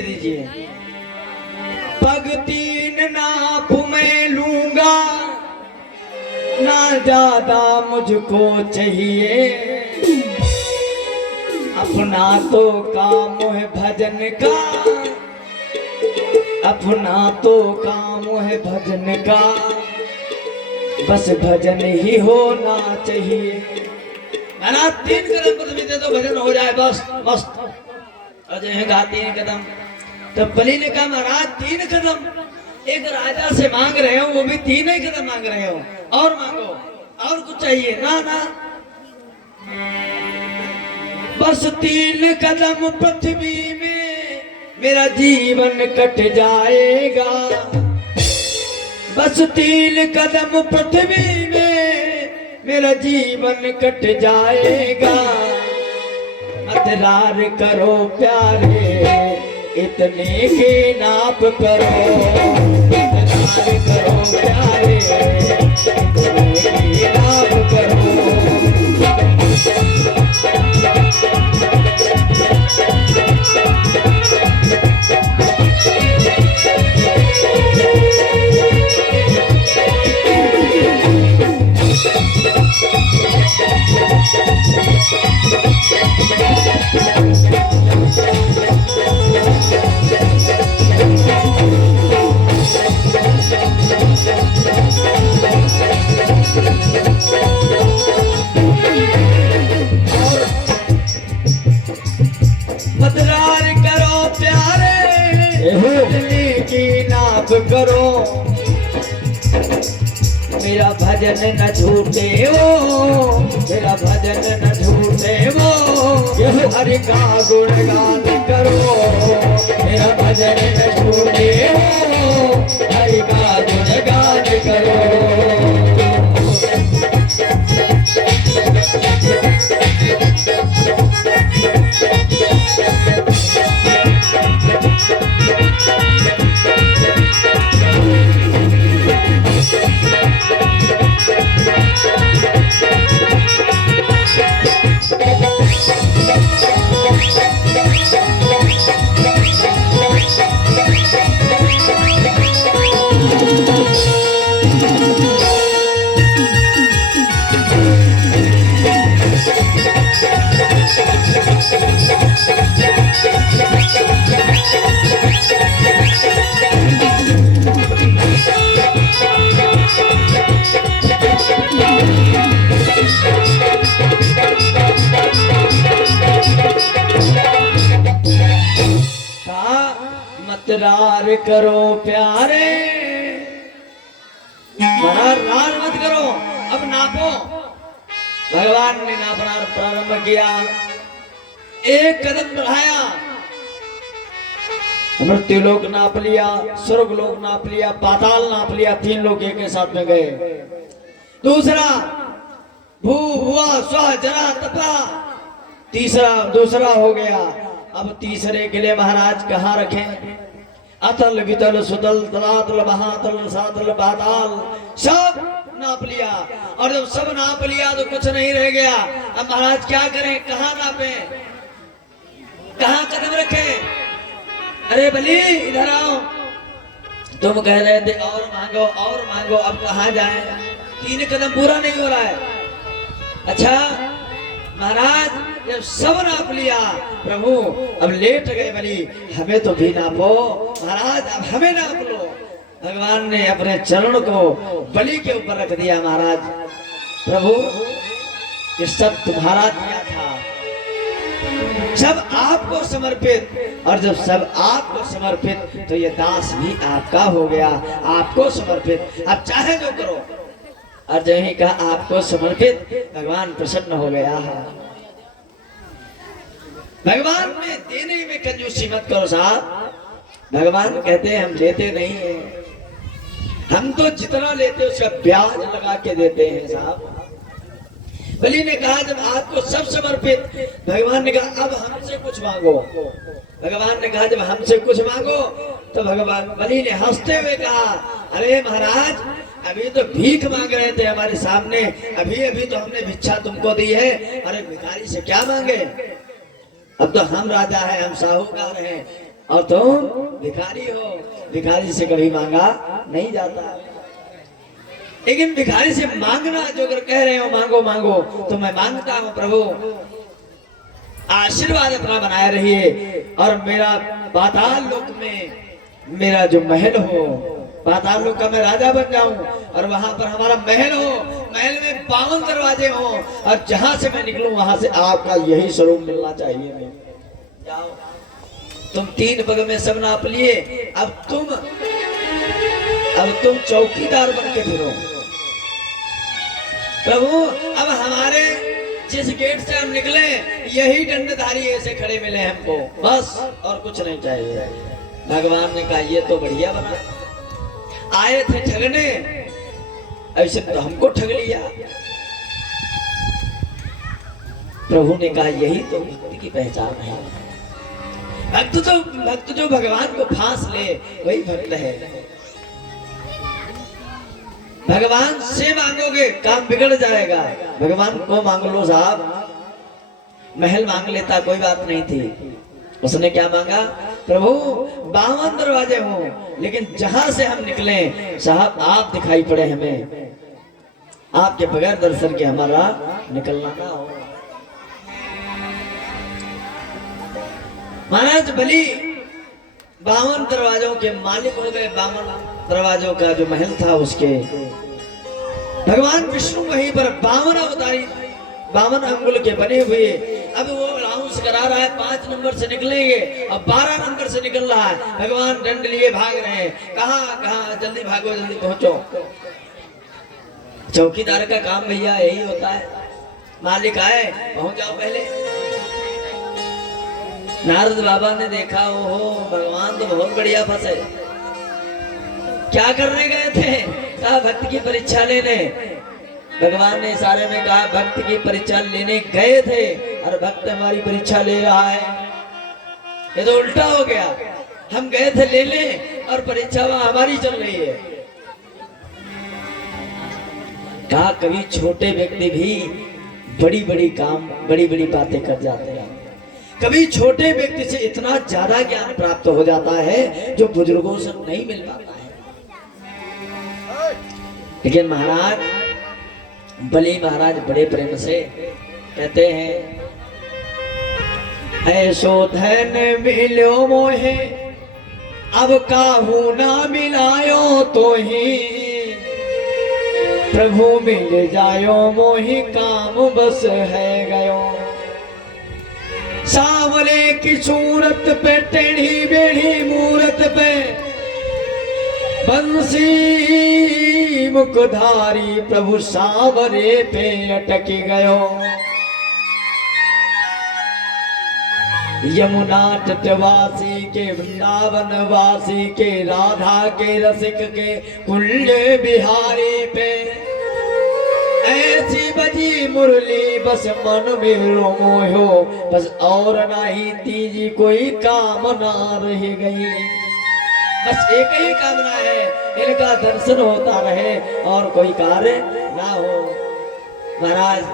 दे दीजिए। पग 3 नाप मैं लूंगा, ना ज्यादा मुझको चाहिए, अपना तो काम है भजन का, अपना तो काम है भजन का, बस भजन ही होना चाहिए। ना 3 कदम पृथ्वी दे दो भजन हो जाए बस मस्त। अजय कहा 3 कदम। तो बलि ने कहा महाराज 3 कदम, एक राजा से मांग रहे हो, वो भी 3 ही कदम मांग रहे हो, और मांगो, और कुछ चाहिए? ना ना, बस 3 कदम पृथ्वी में मेरा जीवन कट जाएगा, बस 3 कदम पृथ्वी में मेरा जीवन कट जाएगा। मतरार करो प्यारे, इतने के नाप करो, मतरार करो प्यारे, इतने के नाप करो। मतरार करो प्यारे, इतने की नाप करो, मेरा भजन न झूठे हो, मेरा भजन न झूठे हो, हरि का गुणगान करो, मेरा भजन न झूठे हो, हरि का गुणगान करो। मतरार करो प्यारे, नार मत करो, अब नापो। भगवान ने नापना प्रारंभ किया, 1 कदम बढ़ाया, मृत्यु लोक नाप लिया, स्वर्ग लोक नाप लिया, पाताल नाप लिया, 3 लोग एक साथ में गए। दूसरा भू भुआ स्व जरा तपा, दूसरा हो गया। अब तीसरे के लिए महाराज कहाँ रखें? अतल वितल सुतल तलातल महातल सातल पाताल सब नाप लिया, और जब सब नाप लिया तो कुछ नहीं रह गया। अब महाराज क्या करें, कहाँ नापे, कहाँ कदम रखें? अरे बलि इधर आओ, तुम कह रहे थे और मांगो और मांगो, अब कहाँ जाए? 3 कदम पूरा नहीं हो रहा है। अच्छा महाराज जब सब नाप लिया, प्रभु अब लेट गए बलि, हमें तो भी नापो महाराज, अब हमें नाप लो। भगवान ने अपने चरण को बलि के ऊपर रख दिया। महाराज प्रभु ये सब तुम्हारा दिया था, सब आपको समर्पित, और जब सब आपको समर्पित तो ये दास भी आपका हो गया, आपको समर्पित, अब चाहे जो करो। और जब ही कहा आपको समर्पित, भगवान प्रसन्न हो गया है। भगवान में देने में कंजूसी मत करो साहब। भगवान कहते हैं हम लेते नहीं है, हम तो जितना लेते उसका ब्याज लगा के देते हैं साहब। बलि ने कहा जब आपको सब समर्पित, भगवान ने कहा अब हमसे कुछ मांगो। भगवान ने कहा जब हमसे कुछ मांगो, तो भगवान बलि ने हंसते हुए कहा अरे महाराज अभी तो भीख मांग रहे थे हमारे सामने, अभी अभी तो हमने भिक्षा तुमको दी है, अरे भिखारी से क्या मांगे? अब तो हम राजा हैं, हम साहूकार हैं, और तुम भिखारी हो। भिखारी से कभी मांगा नहीं जाता, लेकिन भिखारी से मांगना जो अगर कह रहे हो मांगो मांगो, तो मैं मांगता हूं प्रभु आशीर्वाद अपना बनाए रहिए और मेरा पाताल लोक में मेरा जो महल हो, पाताल लोक का मैं राजा बन जाऊं और वहां पर हमारा महल हो, महल में 52 दरवाजे हो और जहां से मैं निकलूं वहां से आपका यही स्वरूप मिलना चाहिए। मैं जाओ, तुम 3 पग में सब नाप लिए, अब तुम चौकीदार बन के फिरो। प्रभु अब हमारे जिस गेट से हम निकले यही दंडधारी ऐसे खड़े मिले हमको, बस और कुछ नहीं चाहिए। भगवान ने कहा ये तो बढ़िया बना, आए थे ठगने, ऐसे तो हमको ठग लिया। प्रभु ने कहा यही तो भक्ति की पहचान है। भक्त जो भगवान को फांस ले वही भक्त है। भगवान से मांगोगे काम बिगड़ जाएगा। भगवान को मांग लो साहब, महल मांग लेता कोई बात नहीं थी। उसने क्या मांगा, प्रभु 52 दरवाजे हों, लेकिन जहां से हम निकले साहब आप दिखाई पड़े हमें, आपके बगैर दर्शन के हमारा निकलना ना हो। महाराज बलि 52 दरवाजों के मालिक हो गए। 52 दरवाजों का जो महल था उसके भगवान विष्णु वहीं पर 52 अवतारी 52 अंगुल के बने हुए। अब वो अनाउंस करा रहा है 5 नंबर से निकलेंगे और 12 नंबर से निकल रहा है। भगवान दंड लिए भाग रहे हैं, कहाँ जल्दी भागो, जल्दी पहुंचो। चौकीदार का काम भैया यही होता है, मालिक आए पहुंच जाओ पहले। नारद बाबा ने देखा, ओहो भगवान तो बहुत बढ़िया फंसे। क्या करने गए थे? कहा भक्त की परीक्षा लेने। भगवान ने इशारे में कहा भक्त की परीक्षा लेने गए थे और भक्त हमारी परीक्षा ले रहा है। ये तो उल्टा हो गया, हम गए थे लेने और परीक्षा वहां हमारी चल रही है। कहा कभी छोटे व्यक्ति भी बड़ी बड़ी बातें कर जाते हैं। कभी छोटे व्यक्ति से इतना ज्यादा ज्ञान प्राप्त हो जाता है जो बुजुर्गों से नहीं मिल पाता है। लेकिन महाराज बलि महाराज बड़े प्रेम से कहते हैं, ऐसो धन मिलो मोहे अब काहू ना मिलायो तो ही, प्रभु मिल जायो मोहि काम बस है गयो। सावले की सूरत पे टेढ़ी बेढ़ी मूरत पे बंसी मुखधारी प्रभु सावरे पे अटक गयो। यमुना तटवासी के वृंदावन वासी के राधा के रसिक के कुल्य बिहारी पे ऐसी बजी मुरली बस मन में रोमो, बस और नहीं तीजी कोई कामना रह गई। बस एक ही कामना है, इनका दर्शन होता रहे और कोई कार्य ना हो। महाराज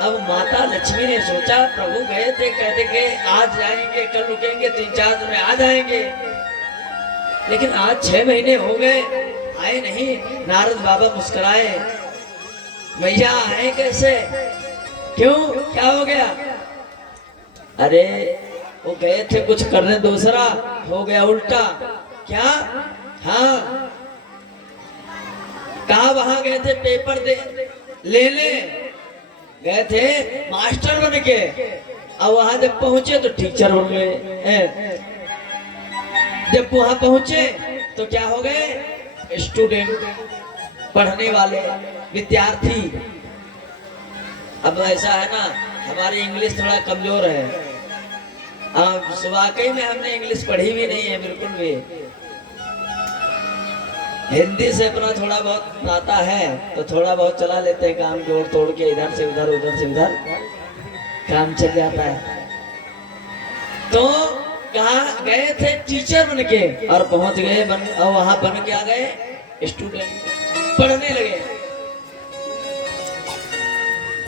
अब माता लक्ष्मी ने सोचा, प्रभु गए थे कहते कि आज जाएंगे कल रुकेंगे 3-4 दिन में आ जाएंगे, लेकिन आज 6 महीने हो गए आए नहीं। नारद बाबा मुस्कुराए, भैया आए कैसे, क्यों क्या हो गया? अरे वो गए थे कुछ करने, दूसरा हो गया उल्टा। क्या? हाँ, कहा वहां गए थे पेपर दे लेने गए थे मास्टर बन के, अब वहां जब पहुंचे तो टीचर बन गए। जब वहां पहुंचे तो क्या हो गए? स्टूडेंट, पढ़ने वाले विद्यार्थी। अब ऐसा है ना, हमारी इंग्लिश थोड़ा कमजोर है। वाकई में हमने इंग्लिश पढ़ी भी नहीं है बिल्कुल भी। हिंदी से अपना थोड़ा बहुत आता है तो थोड़ा बहुत चला लेते हैं, काम जोड़ तोड़ के इधर से उधर उधर से उधर काम चल जाता है। तो कहाँ गए थे? टीचर बन के, और पहुंच गए और वहां बन के आ गए स्टूडेंट, पढ़ने लगे।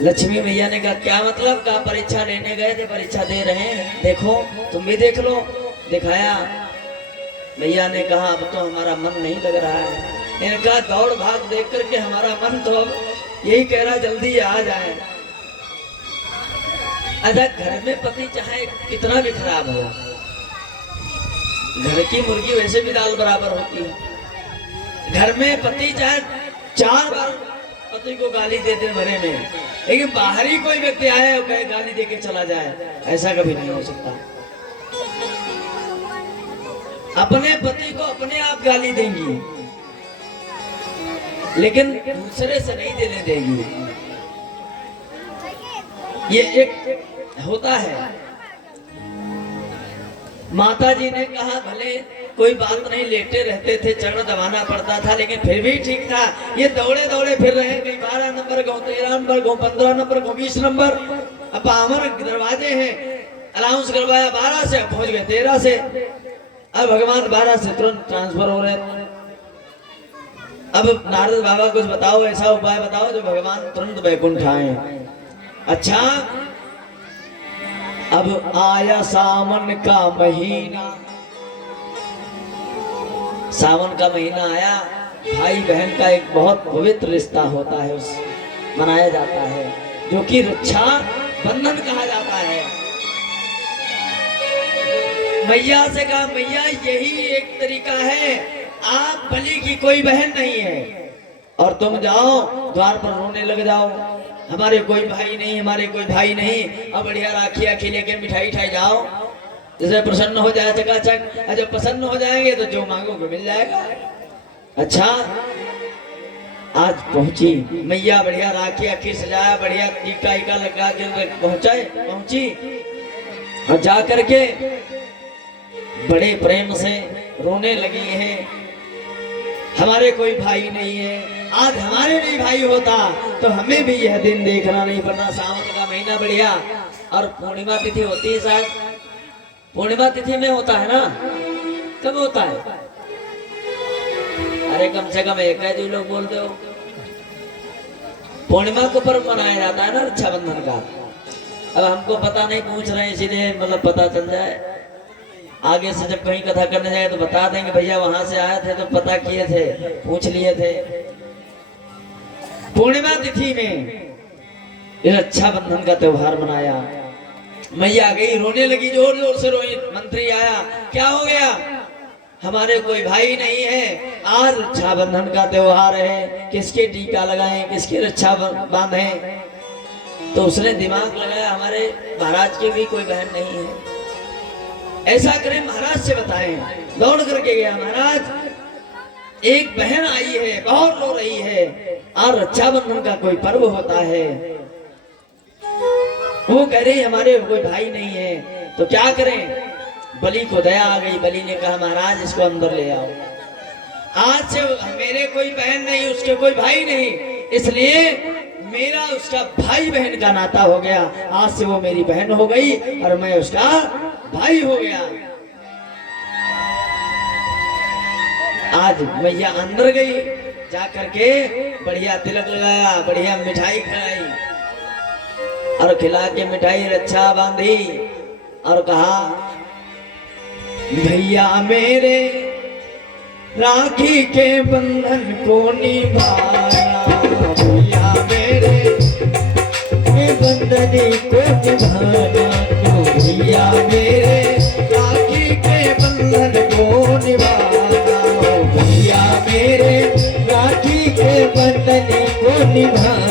लक्ष्मी मैया ने कहा क्या मतलब? कहा परीक्षा लेने गए थे, परीक्षा दे रहे हैं, देखो तुम भी देख लो। दिखाया। भैया ने कहा अब तो हमारा मन नहीं लग रहा है। इनका दौड़ भाग देख करके हमारा मन तो अब यही कह रहा जल्दी आ जाए। अच्छा, घर में पति चाहे कितना भी खराब हो, घर की मुर्गी वैसे भी दाल बराबर होती है। घर में पति चाहे 4 बार पति को गाली देते भरे में, लेकिन बाहरी कोई व्यक्ति आए और कहे गाली देके चला जाए, ऐसा कभी नहीं हो सकता। अपने पति को अपने आप गाली देंगी, लेकिन दूसरे से नहीं देने देगी। ये एक होता है। माता जी ने कहा भले कोई बात नहीं, लेटे रहते थे, चरण दबाना पड़ता था, लेकिन फिर भी ठीक था। ये दौड़े दौड़े फिर रहे, कहीं 12 नंबर गाँव, 13 नंबर गाँव, 15 नंबर गाँव, 20 नंबर। अब हमारे दरवाजे हैं, अलाउंस करवाया 12 से, पहुंच गए 13 से। अब भगवान 12 से तुरंत ट्रांसफर हो रहे। अब नारद बाबा कुछ बताओ, ऐसा उपाय बताओ जो भगवान तुरंत वैकुंठ आए। अच्छा, अब आया सावन का महीना। सावन का महीना आया, भाई बहन का एक बहुत पवित्र रिश्ता होता है, उस मनाया जाता है, जो कि रक्षा बंधन कहा जाता है। मैया से कहा मैया यही एक तरीका है, आप बलि की कोई बहन नहीं है और तुम जाओ द्वार पर रोने लग जाओ, हमारे कोई भाई नहीं, हमारे कोई भाई नहीं। अब बढ़िया राखी आखी लेके मिठाई ठाई जाओ, जैसे प्रसन्न हो जाए चकाचक। जब प्रसन्न हो जाएंगे तो जो मांगोगे मिल जाएगा। अच्छा, आज पहुंची मैया, बढ़िया राखी आखी सजाया, बढ़िया टीका ईका लगा के पहुंची और जा करके बड़े प्रेम से रोने लगी है। हमारे कोई भाई नहीं है, आज हमारे भी भाई होता तो हमें भी यह दिन देखना नहीं पड़ता। सावन का महीना बढ़िया, और पूर्णिमा तिथि होती है, शायद पूर्णिमा तिथि में होता है ना, कब होता है? अरे कम से कम एक है जो लोग बोलते हो। पूर्णिमा को पर्व मनाया जाता है ना रक्षाबंधन का। अब हमको पता नहीं, पूछ रहे हैं इसीलिए, मतलब पता चल जाए। आगे से जब कहीं कथा करने जाए तो बता देंगे भैया वहां से आए थे तो पता किए थे, पूछ लिए थे। पूर्णिमा तिथि में रक्षाबंधन का त्योहार मनाया। मैया गई, रोने लगी, जोर जोर से रोई। मंत्री आया, क्या हो गया? हमारे कोई भाई नहीं है, आज रक्षाबंधन का त्योहार है, किसके टीका लगाएं, किसके रक्षा बांधे? तो उसने दिमाग लगाया, हमारे महाराज की भी कोई बहन नहीं है, ऐसा करें महाराज से बताएं। दौड़ करके गया, महाराज एक बहन आई है, बहुत रो रही है, और रक्षाबंधन का कोई पर्व होता है, वो कह रही हमारे कोई भाई नहीं है, तो क्या करें? बलि को दया आ गई। बलि ने कहा महाराज इसको अंदर ले आओ, आज से मेरे कोई बहन नहीं, उसके कोई भाई नहीं, इसलिए मेरा उसका भाई बहन का नाता हो गया। आज से वो मेरी बहन हो गई और मैं उसका भाई हो गया। आज मैया अंदर गई, जा करके बढ़िया तिलक लगाया, बढ़िया मिठाई खाई और खिला के मिठाई रक्षा बांधी और कहा भैया मेरे राखी के बंधन को निभाना, भैया मेरे बंधन को निभाना, तो भैया मेरे राखी के बंधन को निभाना, भैया मेरे राखी के बंधन को निभाना।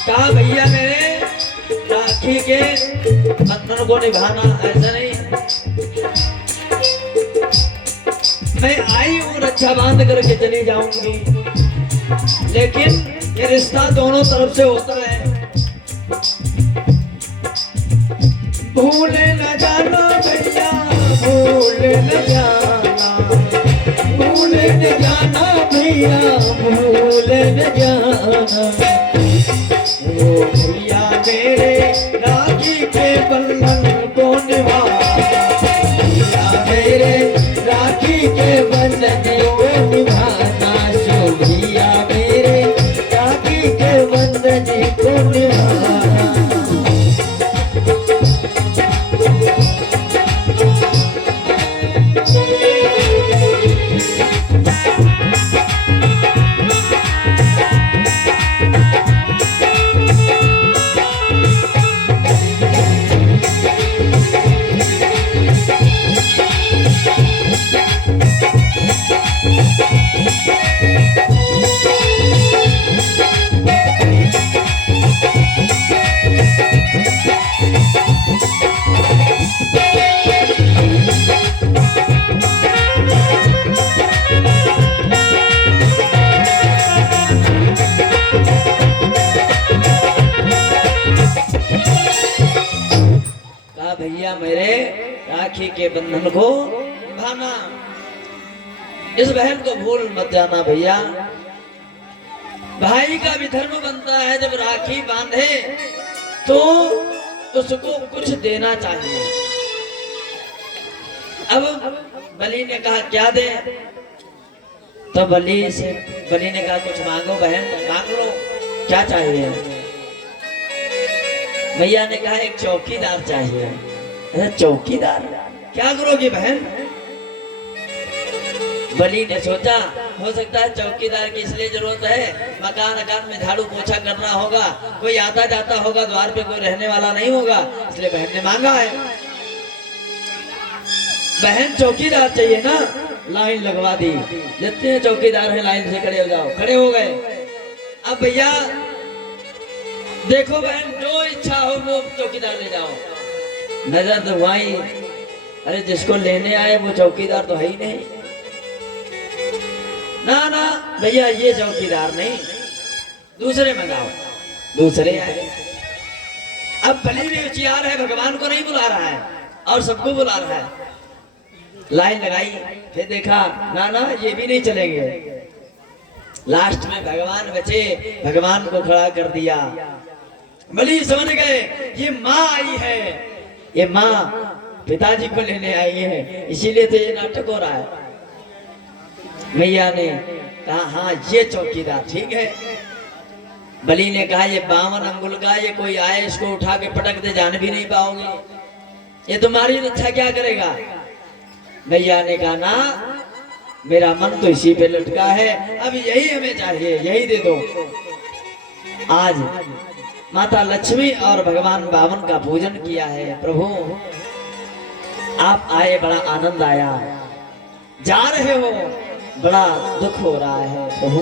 कहा भैया मेरे राखी के बंधन को निभाना, ऐसा नहीं आई हूँ रक्षा बांध करके चली जाऊंगी, लेकिन ये रिश्ता दोनों तरफ से होता है। भूल न जाना भैया, भूल न जाना, भूल न जाना भैया, भूल न जाना। ओ भैया मेरे राखी के बंधन को निभाना, भैया मेरे राखी के बंधन को निभाना, सो भैया मेरे राखी के बंधन को निभाना। भैया मेरे राखी के बंधन को निभाना, इस बहन को भूल मत जाना भैया। भाई का भी धर्म बनता है जब राखी बांधे तो उसको कुछ देना चाहिए। अब बलि ने कहा क्या दे, तो बलि ने कहा कुछ मांगो बहन, मांग लो क्या चाहिए। भैया ने कहा एक चौकीदार चाहिए। अरे चौकीदार क्या करोगी बहन। बलि ने सोचा हो सकता है चौकीदार की इसलिए जरूरत है, मकान में झाड़ू पोछा करना होगा, कोई आता जाता होगा, द्वार पे कोई रहने वाला नहीं होगा, इसलिए बहन ने मांगा है। बहन चौकीदार चाहिए ना, लाइन लगवा दी, जितने चौकीदार हैं लाइन से खड़े हो जाओ। खड़े हो गए। अब भैया देखो बहन जो इच्छा हो वो चौकीदार ले जाओ। नजर तो वही, अरे जिसको लेने आए वो चौकीदार तो है ही नहीं। ना ना भैया ये चौकीदार नहीं, दूसरे मंगाओ। दूसरे आए। अब बलि भी होशियार है, भगवान को नहीं बुला रहा है और सबको बुला रहा है। लाइन लगाई, फिर देखा ना ना ये भी नहीं चलेंगे। लास्ट में भगवान बचे, भगवान को खड़ा कर दिया। बलि समझ गए ये माँ आई है, ये माँ पिताजी को लेने आई है, इसीलिए तो ये नाटक हो रहा है। मैया ने कहा हाँ ये चौकीदार ठीक है। बलि ने कहा ये 52 अंगुल का, ये कोई आए इसको उठा के पटक दे जान भी नहीं पाओगे, ये तुम्हारी रक्षा क्या करेगा। मैया ने कहा ना मेरा मन तो इसी पे लटका है, अब यही हमें चाहिए, यही दे दो। आज माता लक्ष्मी और भगवान बावन का पूजन किया है। प्रभु आप आए, बड़ा आनंद आया, जा रहे हो बड़ा दुख हो रहा है। प्रभु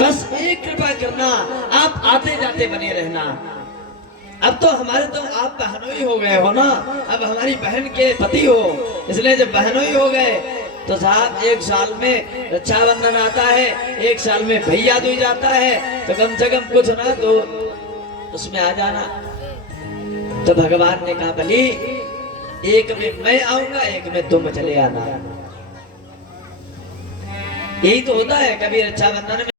बस एक कृपा करना, आप आते जाते बने रहना। अब तो हमारे तो आप बहनोई हो गए हो ना, अब हमारी बहन के पति हो, इसलिए जब बहनोई हो गए तो साहब 1 साल में रक्षाबंधन आता है, 1 साल में भैया दूज जाता है, तो कम से कम कुछ ना तो उसमें आ जाना। तो भगवान ने कहा बलि एक में मैं आऊंगा, एक में तुम चले आना। यही तो होता है, कभी रक्षाबंधन में